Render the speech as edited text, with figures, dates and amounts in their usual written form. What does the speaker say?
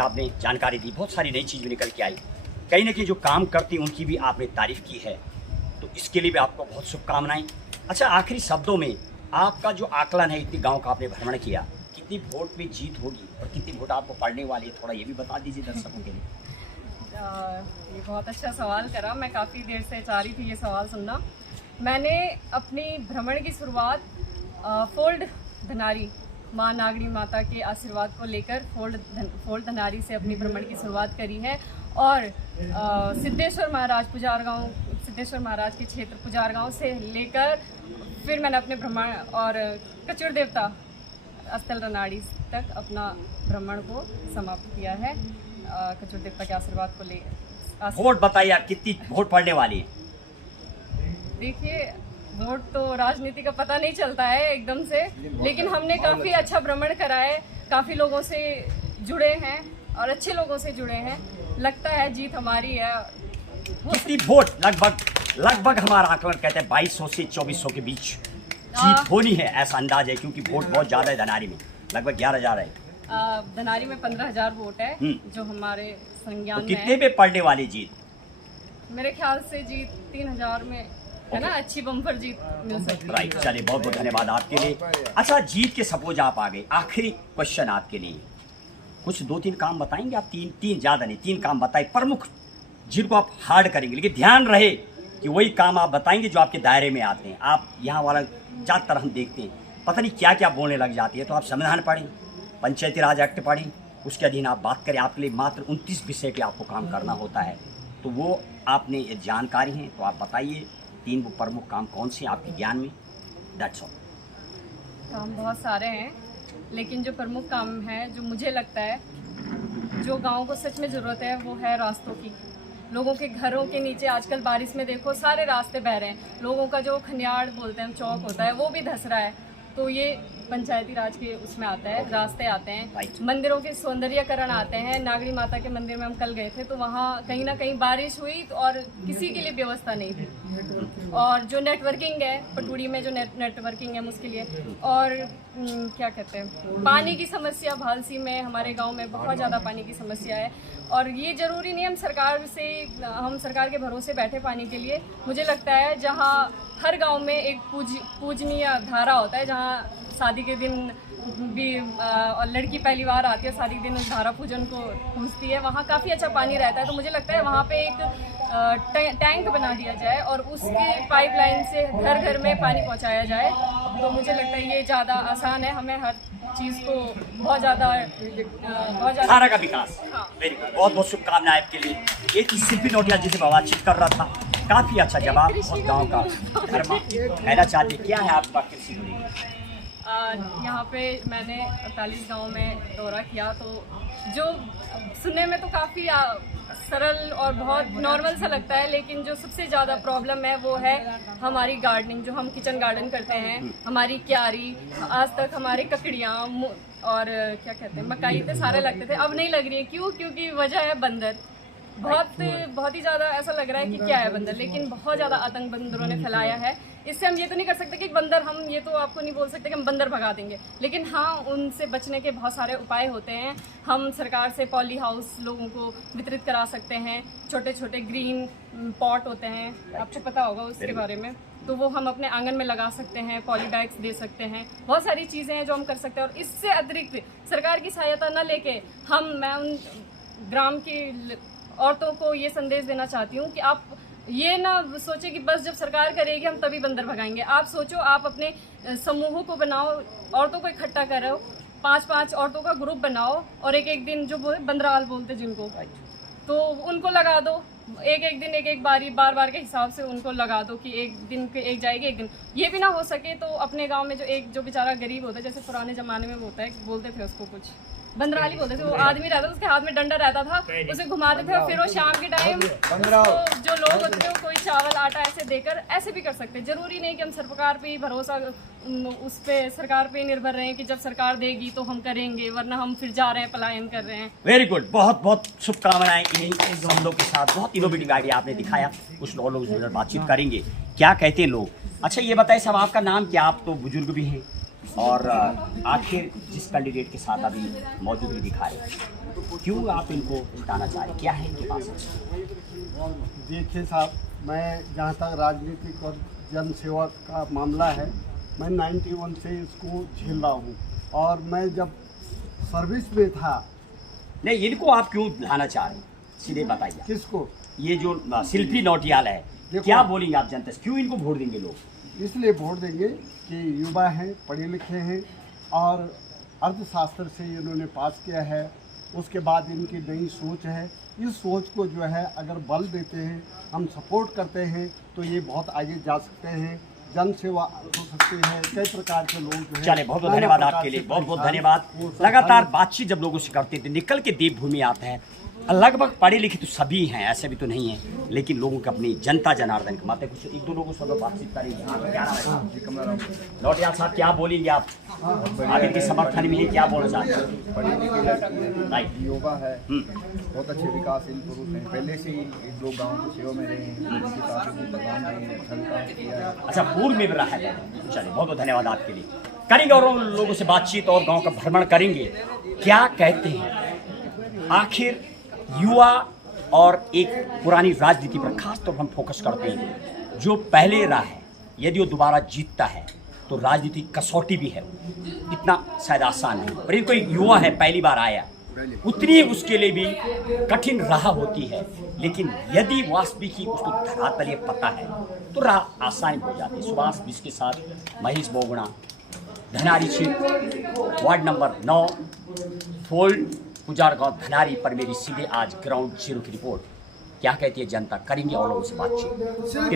आपने जानकारी दी, बहुत सारी नई चीज़ भी निकल के आई। कहीं ना कहीं जो काम करती उनकी भी आपने तारीफ की है, तो इसके लिए भी आपको बहुत शुभकामनाएं। अच्छा, आखिरी शब्दों में आपका जो आकलन है, इतनी गांव का आपने भ्रमण किया, कितनी वोट पे जीत होगी और कितनी वोट आपको पड़ने वाली है, थोड़ा ये भी बता दीजिए दर्शकों के लिए। ये बहुत अच्छा सवाल करा, मैं काफ़ी देर से चाह रही थी ये सवाल सुनना। मैंने अपनी भ्रमण की शुरुआत फोल्ड धनारी माँ नागड़ी माता के आशीर्वाद को लेकर फोल्ड धनारी से अपनी भ्रमण की शुरुआत करी है और सिद्धेश्वर महाराज पुजार गाँव, सिद्धेश्वर महाराज के क्षेत्र पुजार गाँव से लेकर फिर मैंने अपने भ्रमण और कचूर देवता अस्थल रनाड़ी तक अपना भ्रमण को समाप्त किया है। कचूर देवता के आशीर्वाद को ले। वोट बताइए आप, कितनी वोट पड़ने वाली है? देखिए, वोट तो राजनीति का पता नहीं चलता है एकदम से, लेकिन हमने काफ़ी अच्छा भ्रमण करा है, काफ़ी लोगों से जुड़े हैं और अच्छे लोगों से जुड़े हैं। लगता है जीत हमारी है। कितनी वोट? लगभग हमारा आकलन कहते हैं 2200 से 2400 के बीच जीत होनी है, ऐसा अंदाज है, क्योंकि वोट बहुत ज़्यादा है धनारी में, लगभग 11,000 है। धनारी में 15,000 वोट है जो हमारे संज्ञान तो में कितने पे पड़ने वाली जीत? मेरे ख्याल से जीत 3,000 में है ना, अच्छी बम्पर जीत मिल सकती है। राइट, चलिए बहुत बहुत धन्यवाद आपके लिए। अच्छा, जीत के सपोज आप आ गए, आखिरी क्वेश्चन आपके लिए, कुछ 2-3 काम बताएंगे आप? तीन ज़्यादा नहीं, 3 काम बताए प्रमुख, जिनको आप हार्ड करेंगे, लेकिन ध्यान रहे कि वही काम आप बताएंगे जो आपके दायरे में आते हैं। आप यहाँ वाला ज़्यादातर हम देखते हैं पता नहीं क्या क्या बोलने लग जाती है, तो आप संविधान पढ़ें, पंचायती राज एक्ट पढ़ें, उसके अधीन आप बात करें। आपके लिए मात्र 29 विषय के आपको काम करना होता है, तो वो आपने ये जानकारी है, तो आप बताइए 3 वो प्रमुख काम कौन से आपके ज्ञान में? That's all. काम बहुत सारे हैं, लेकिन जो प्रमुख काम है, जो मुझे लगता है जो गांव को सच में ज़रूरत है, वो है रास्तों की। लोगों के घरों के नीचे आजकल बारिश में देखो सारे रास्ते बह रहे हैं, लोगों का जो खनियाड़ बोलते हैं, चौक होता है, वो भी धंस रहा है। तो ये पंचायती राज के उसमें आता है, रास्ते आते हैं, मंदिरों के सौंदर्यकरण आते हैं। नागड़ी माता के मंदिर में हम कल गए थे, तो वहाँ कहीं ना कहीं बारिश हुई और किसी के लिए व्यवस्था नहीं थी। और जो नेटवर्किंग है, पटूड़ी में जो नेटवर्किंग है उसके लिए, और क्या कहते हैं, पानी की समस्या, भालसी में हमारे गांव में बहुत ज़्यादा पानी की समस्या है। और ये ज़रूरी नहीं हम सरकार के भरोसे बैठे पानी के लिए। मुझे लगता है जहाँ हर गांव में एक पूजनीय धारा होता है, जहाँ शादी के दिन भी और लड़की पहली बार आती है, शादी के दिन उस धारा पूजन को पूजती है, वहाँ काफ़ी अच्छा पानी रहता है। तो मुझे लगता है वहाँ पे एक टैंक बना दिया जाए और उसकी पाइपलाइन से घर घर में पानी पहुँचाया जाए, तो मुझे लगता है ये ज़्यादा आसान है। हमें हर चीज़ को बहुत ज़्यादा सारा का विकास। वेरी गुड, बहुत बहुत शुभकामनाएं आपके लिए। एक शिल्पी नोटिया जिसे बातचीत कर रहा था, काफ़ी अच्छा जवाब, बहुत गाँव का धर्म कहना चाहती, क्या है आपका कृषि जुड़ी? यहाँ पे मैंने 48 गांव में दौरा किया, तो जो सुनने में तो काफ़ी सरल और बहुत नॉर्मल सा लगता है, लेकिन जो सबसे ज़्यादा प्रॉब्लम है वो है हमारी गार्डनिंग, जो हम किचन गार्डन करते हैं, हमारी क्यारी। आज तक हमारे ककड़ियाँ और क्या कहते हैं, मकाई इतने सारे लगते थे, अब नहीं लग रही है। क्यों? क्योंकि वजह है बंदर। बहुत ही ज़्यादा ऐसा लग रहा है कि क्या है बंदर, लेकिन बहुत ज़्यादा आतंक बंदरों ने फैलाया है। इससे हम ये तो नहीं कर सकते कि बंदर, हम ये तो आपको नहीं बोल सकते कि हम बंदर भगा देंगे, लेकिन हाँ, उनसे बचने के बहुत सारे उपाय होते हैं। हम सरकार से पॉली हाउस लोगों को वितरित करा सकते हैं, छोटे छोटे ग्रीन पॉट होते हैं, आपको पता होगा उसके बारे में, तो वो हम अपने आंगन में लगा सकते हैं, पॉली बैग्स दे सकते हैं। बहुत सारी चीज़ें हैं जो हम कर सकते हैं। और इससे अतिरिक्त सरकार की सहायता न लेके मैं उन ग्राम की औरतों को ये संदेश देना चाहती हूँ कि आप ये ना सोचे कि बस जब सरकार करेगी हम तभी बंदर भगाएंगे। आप सोचो, आप अपने समूहों को बनाओ, औरतों को इकट्ठा करो, 5-5 औरतों का ग्रुप बनाओ और एक दिन जो बंदराल बोलते जिनको, तो उनको लगा दो। एक दिन एक बारी बार के हिसाब से उनको लगा दो कि एक दिन एक जाएगी, एक दिन। ये भी ना हो सके तो अपने गांव में जो बेचारा गरीब होता है, जैसे पुराने ज़माने में होता है, बोलते थे उसको कुछ बंदराली बोलते थे, वो आदमी रहता था, उसके हाथ में डंडा रहता था, उसे घुमाते थे और फिर वो शाम के टाइम जो लोग होते थे वो कोई चावल आटा ऐसे देकर ऐसे भी कर सकते हैं। जरूरी नहीं कि हम सरकार पे ही भरोसा, उस पे सरकार पे ही निर्भर रहें कि जब सरकार देगी तो हम करेंगे, वरना हम फिर जा रहे हैं, पलायन कर रहे हैं। वेरी गुड, बहुत बहुत शुभकामनाएं। इन शब्दों के साथ बहुत इनोवेटिव आइडिया आपने दिखाया, कुछ लोग बातचीत करेंगे, क्या कहते हैं लोग। अच्छा ये बताइए साहब, आपका नाम क्या? आप तो बुजुर्ग भी हैं, और आखिर जिस कैंडिडेट के साथ अभी मौजूदगी दिखा रहे हैं, क्यों आप इनको जिताना चाह रहे हैं, क्या है इनके पास? देखिए साहब, मैं जहाँ तक राजनीतिक और जन सेवा का मामला है, मैं 91 से इसको झेल रहा हूँ। और मैं जब सर्विस में था। नहीं, इनको आप क्यों लाना चाह रहे हैं, सीधे बताइए। किसको? ये जो शिल्पी नौटियाल है, क्या बोलेंगे आप जनता से, क्यों इनको वोट देंगे लोग? इसलिए वोट देंगे कि युवा हैं, पढ़े लिखे हैं और अर्थशास्त्र से इन्होंने पास किया है। उसके बाद इनकी नई सोच है। इस सोच को जो है अगर बल देते हैं, हम सपोर्ट करते हैं, तो ये बहुत आगे जा सकते हैं। जन सेवा हो सकती है, कई प्रकार के लोग जो है। चले, बहुत बहुत धन्यवाद आपके लिए, बहुत बहुत धन्यवाद। लगातार बातचीत जब लोगों से करते थे, निकल के देवभूमि आते हैं, लगभग पढ़े लिखे तो सभी हैं, ऐसे भी तो नहीं है, लेकिन लोगों की अपनी जनता जनार्दन कमाते। कुछ एक दो लोगों से बातचीत करेंगे। नौटियाल साहब, क्या बोलेंगे आप? आप इनके समर्थन में क्या बोलना चाहते हैं? पढ़ी लिखी लड़की युवा है, बहुत अच्छे विकासशील पुरुष हैं, पहले से ही लोग गाँव की सेवा में रहे हैं, अच्छा किया है। अच्छा, पूर्व में भी रहा है। चलिए, बहुत बहुत धन्यवाद आपके लिए। करेंगे और उन लोगों से बातचीत और गांव का भ्रमण करेंगे, क्या कहते हैं आखिर युवा। और एक पुरानी राजनीति पर खास तौर पर हम फोकस करते हैं। जो पहले रहा है, यदि वो दोबारा जीतता है तो राजनीतिक कसौटी भी है, इतना शायद आसान नहीं। पर ये कोई युवा है, पहली बार आया, उतनी उसके लिए भी कठिन राह होती है, लेकिन यदि वास्तविक ही उसको धरातल पता है तो राह आसान हो जाती है। सुभाष बिस के साथ महेश बोगड़ा, धनारी क्षेत्र, वार्ड नंबर 9, फोल्ड पुजार गांव धनारी पर मेरी सीधे आज ग्राउंड जीरो की रिपोर्ट। क्या कहती है जनता, करेंगे और लोगों से बातचीत।